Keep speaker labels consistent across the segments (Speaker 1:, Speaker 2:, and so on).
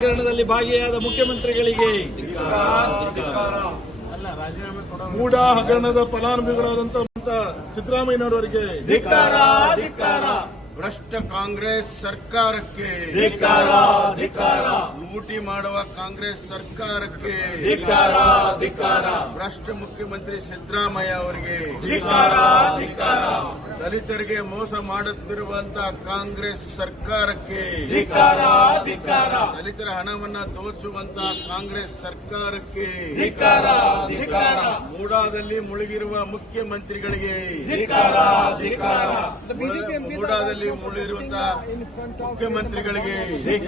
Speaker 1: ಹಗರಣದಲ್ಲಿ ಭಾಗಿಯಾದ ಮುಖ್ಯಮಂತ್ರಿಗಳಿಗೆ
Speaker 2: ಮೂಡ ಹಗರಣದ ಫಲಾನುಭವಿಗಳಾದಂತ ಸಿದ್ದರಾಮಯ್ಯನವರಿಗೆ
Speaker 3: ಭ್ರಷ್ಟ ಕಾಂಗ್ರೆಸ್ ಸರ್ಕಾರಕ್ಕೆ ಲೂಟಿ ಮಾಡುವ ಕಾಂಗ್ರೆಸ್ ಸರ್ಕಾರಕ್ಕೆ ಭ್ರಷ್ಟ ಮುಖ್ಯಮಂತ್ರಿ ಸಿದ್ದರಾಮಯ್ಯ ಅವರಿಗೆ ದಲಿತರಿಗೆ ಮೋಸ ಮಾಡುತ್ತಿರುವಂತಹ ಕಾಂಗ್ರೆಸ್ ಸರ್ಕಾರಕ್ಕೆ ದಲಿತರ ಹಣವನ್ನ ದೋಚುವಂತಹ ಕಾಂಗ್ರೆಸ್ ಸರ್ಕಾರಕ್ಕೆ ಮೂಡಾದಲ್ಲಿ ಮುಳುಗಿರುವ ಮುಖ್ಯಮಂತ್ರಿಗಳಿಗೆ ಮೂಡಾದಲ್ಲಿ ಮುಳುಗಿರುವಂತಹ ಮುಖ್ಯಮಂತ್ರಿಗಳಿಗೆ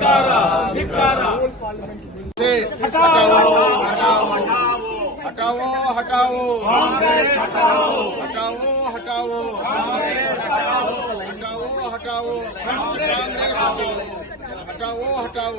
Speaker 3: हटाओ हटाओ कांग्रेस हटाओ हटाओ हटाओ कांग्रेस हटाओ हटाओ हटाओ कांग्रेस हटाओ हटाओ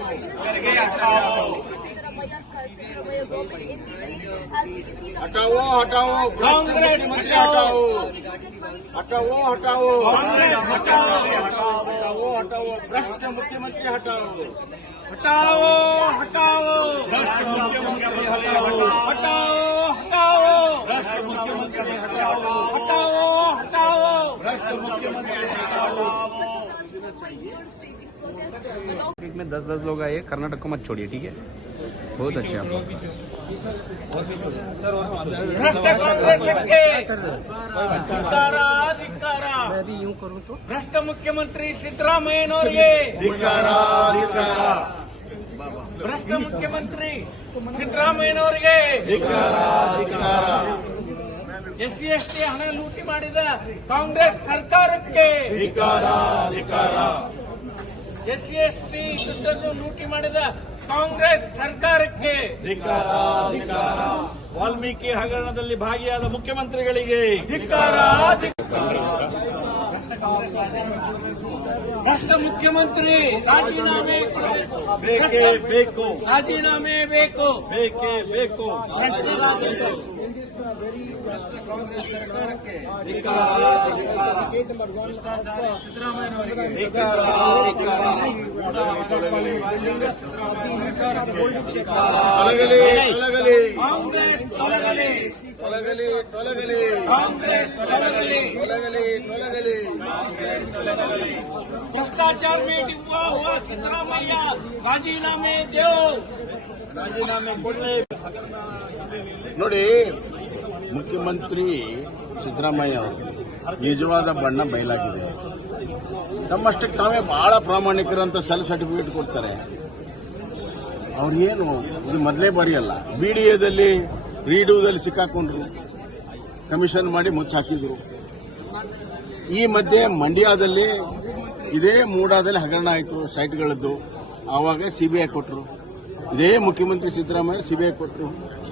Speaker 3: हटाओ हटाओ कांग्रेस हटाओ हटाओ हटाओ कांग्रेस हटाओ हटाओ हटाओ भ्रष्ट मुख्यमंत्री हटाओ हटाओ हटाओ भ्रष्ट मुख्यमंत्री हटाओ हटाओ हटाओ भ्रष्ट मुख्यमंत्री हटाओ हटाओ हटाओ भ्रष्ट मुख्यमंत्री हटाओ।
Speaker 4: में 10-10 लोग आए, कर्नाटक को मत छोड़िए, ठीक है? बहुत अच्छे आप लोग।
Speaker 1: भ्रष्ट कांग्रेस के
Speaker 4: यूं करूँ तो
Speaker 1: भ्रष्ट मुख्यमंत्री सिद्धरामಯ್ಯನವರಿಗೆ ಭ್ರಷ್ಟ ಮುಖ್ಯಮಂತ್ರಿ ಸಿದ್ದರಾಮಯ್ಯನವರಿಗೆ ಎಸ್ಸಿ ಎಸ್ಟಿ ಹಣ ಲೂಟಿ ಮಾಡಿದ ಕಾಂಗ್ರೆಸ್ ಸರ್ಕಾರಕ್ಕೆ ಎಸ್ಸಿ ಎಸ್ಟಿ ದುಡ್ಡನ್ನು ಲೂಟಿ ಮಾಡಿದ ಕಾಂಗ್ರೆಸ್ ಸರ್ಕಾರಕ್ಕೆ ವಾಲ್ಮೀಕಿ ಹಗರಣದಲ್ಲಿ ಭಾಗಿಯಾದ ಮುಖ್ಯಮಂತ್ರಿಗಳಿಗೆ ಭ್ರಷ್ಟ ಮುಖ್ಯಮಂತ್ರಿ ರಾಜೀನಾಮೆ ಬೇಕೇ ಬೇಕು, ರಾಜೀನಾಮೆ ಬೇಕು, ಬೇಕೇ ಬೇಕು, ಭ್ರಷ್ಟ
Speaker 3: ಕಾಂಗ್ರೆಸ್ ಸರ್ಕಾರಕ್ಕೆ ತೊಲಗಲಿ
Speaker 1: ಕಾಂಗ್ರೆಸ್ ತೊಲಗಲಿ,
Speaker 3: ತೊಲಗಲಿ ತೊಲಗಲಿ
Speaker 1: ಕಾಂಗ್ರೆಸ್ ತೊಲಗಲಿ,
Speaker 3: ತೊಲಗಲಿ ತೊಲಗಲಿ
Speaker 1: भ्रष्टाचार में डूबा हुआ सिद्धरामಯ್ಯ ರಾಜೀನಾಮೆ दो, ರಾಜೀನಾಮೆ ಕೊಡಲೇ।
Speaker 3: ನೋಡಿ, ಮುಖ್ಯಮಂತ್ರಿ ಸಿದ್ದರಾಮಯ್ಯ ಅವರು ನಿಜವಾದ ಬಣ್ಣ ಬಯಲಾಗಿದೆ. ನಮ್ಮಷ್ಟಕ್ಕೆ ತಾವೇ ಬಹಳ ಪ್ರಾಮಾಣಿಕರಂತ ಸೆಲ್ಫ್ ಸರ್ಟಿಫಿಕೇಟ್ ಕೊಡ್ತಾರೆ. ಅವ್ರೇನು ಇದು ಮೊದಲೇ ಬಾರಿ ಅಲ್ಲ, ಬಿಡಿಎದಲ್ಲಿ ರೀಡೂದಲ್ಲಿ ಸಿಕ್ಕಾಕೊಂಡ್ರು, ಕಮಿಷನ್ ಮಾಡಿ ಮುಚ್ಚಾಕಿದ್ರು. ಈ ಮಧ್ಯೆ ಮಂಡ್ಯದಲ್ಲಿ ಇದೇ ಮೂಡಾದಲ್ಲಿ ಹಗರಣ ಆಯಿತು ಸೈಟ್ಗಳದ್ದು, ಆವಾಗ ಸಿಬಿಐ ಕೊಟ್ಟರು. ಇದೇ ಮುಖ್ಯಮಂತ್ರಿ ಸಿದ್ದರಾಮಯ್ಯ ಸಿಬಿಐ ಕೊಟ್ಟರು.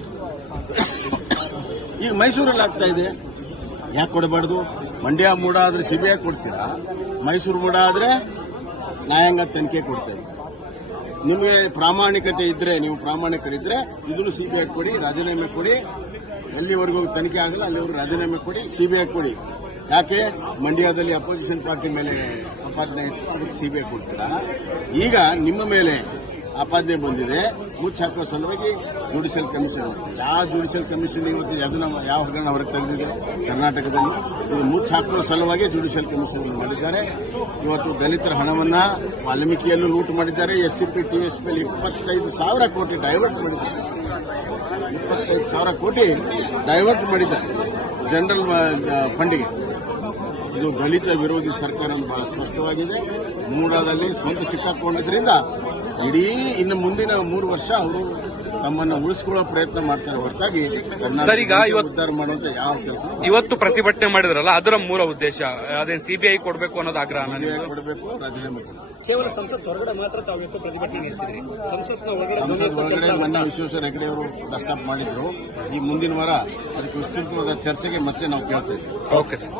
Speaker 3: ಈಗ ಮೈಸೂರಲ್ಲಿ ಆಗ್ತಾ ಇದೆ. ಯಾಕೆ ಕೊಡಬಾರ್ದು? ಮಂಡ್ಯ ಮೂಡ ಆದ್ರೆ ಸಿಬಿಐ ಕೊಡ್ತೀರಾ, ಮೈಸೂರು ಮೂಡ ಆದ್ರೆ ನ್ಯಾಯಾಂಗ ತನಿಖೆ ಕೊಡ್ತೇವೆ. ನಿಮಗೆ ಪ್ರಾಮಾಣಿಕತೆ ಇದ್ರೆ, ನೀವು ಪ್ರಾಮಾಣಿಕರಿದ್ರೆ ಇದನ್ನು ಸಿಬಿಐ ಕೊಡಿ, ರಾಜೀನಾಮೆ ಕೊಡಿ. ಎಲ್ಲಿವರೆಗೂ ತನಿಖೆ ಆಗಲ್ಲ ಅಲ್ಲಿವರೆಗೂ ರಾಜೀನಾಮೆ ಕೊಡಿ, ಸಿಬಿಐ ಕೊಡಿ. ಯಾಕೆ ಮಂಡ್ಯದಲ್ಲಿ ಅಪೋಸಿಷನ್ ಪಾರ್ಟಿ ಮೇಲೆ ಆಪಾದನೆ ಇತ್ತು, ಅದಕ್ಕೆ ಸಿಬಿಐ ಕೊಡ್ತೀರಾ? ಈಗ ನಿಮ್ಮ ಮೇಲೆ ಆಪಾದನೆ ಬಂದಿದೆ, ಮುಚ್ಚಾಕುವ ಸಲುವಾಗಿ ಜುಡಿಷಿಯಲ್ ಕಮಿಷನ್. ಯಾವ ಜುಡಿಷಿಯಲ್ ಕಮಿಷನ್ ಇವತ್ತು ಅದನ್ನ ಯಾವ ಹಗರಣ ಹೊರಗೆ ತೆಗೆದಿದೆ ಕರ್ನಾಟಕದಲ್ಲಿ? ಇದು ಮುಚ್ಚಾಕುವ ಸಲುವಾಗಿ ಜುಡಿಷಿಯಲ್ ಕಮಿಷನ್ ಮಾಡಿದ್ದಾರೆ. ಇವತ್ತು ದಲಿತರ ಹಣವನ್ನ ವಾಲ್ಮೀಕಿಯಲ್ಲೂ ಲೂಟ್ ಮಾಡಿದ್ದಾರೆ. ಎಸ್ಸಿಪಿ ಟಿಎಸ್ಪಿಯಲ್ಲಿ 25,000 ಕೋಟಿ ಡೈವರ್ಟ್ ಮಾಡಿದ್ದಾರೆ. 25,000 ಕೋಟಿ ಡೈವರ್ಟ್ ಮಾಡಿದ್ದಾರೆ ಜನರಲ್ ಫಂಡಿಗೆ. ಇದು ದಲಿತ ವಿರೋಧಿ ಸರ್ಕಾರ ಬಹಳ ಸ್ಪಷ್ಟವಾಗಿದೆ. ಮೂಡಾದಲ್ಲಿ ಸ್ವಂತ ಸಿಕ್ಕಾಕೊಂಡಿದ್ರಿಂದ ಇಡೀ ಇನ್ನು ಮುಂದಿನ 3 ವರ್ಷ ಅವರು ತಮ್ಮನ್ನು ಉಳಿಸಿಕೊಳ್ಳೋ ಪ್ರಯತ್ನ ಮಾಡ್ತಾರೆ ಹೊರತಾಗಿ ಉದ್ಧಾರ ಮಾಡುವಂತ ಯಾವ ಕೆಲಸ.
Speaker 4: ಇವತ್ತು ಪ್ರತಿಭಟನೆ ಮಾಡಿದ್ರಲ್ಲ, ಅದರ ಮೂಲ ಉದ್ದೇಶ ಅದೇನು ಸಿಬಿಐ ಕೊಡಬೇಕು ಅನ್ನೋದು ಆಗ್ರಹ
Speaker 3: ಕೊಡಬೇಕು, ರಾಜೀನಾಮೆ ಕೊಡಬೇಕು.
Speaker 4: ಕೇವಲ ಸಂಸತ್ ಹೊರಗಡೆ ಮಾತ್ರ ತಾವು ಇವತ್ತು ಪ್ರತಿಭಟನೆ ನಡೆಸಿದ್ರಿ. ಸಂಸತ್ನ
Speaker 3: ಹೊರಗಡೆ ಮೊನ್ನೆ ವಿಶ್ವೇಶ್ವರ ಹೆಗಡೆ ಅವರು ಪ್ರಸ್ತಾಪ ಮಾಡಿದ್ರು. ಈ ಮುಂದಿನ ವಾರ ಅದಕ್ಕೆ ವಿಸ್ತೃತವಾದ ಚರ್ಚೆಗೆ ಮತ್ತೆ ನಾವು ಕೇಳ್ತಾ ಇದ್ದೀವಿ.
Speaker 4: Okay sir.